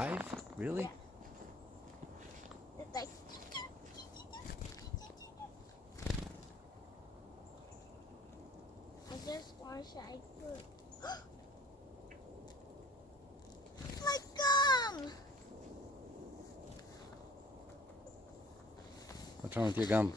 alive? Really? Yeah. It's like. I just want to try food. My gum! What's wrong with your gum?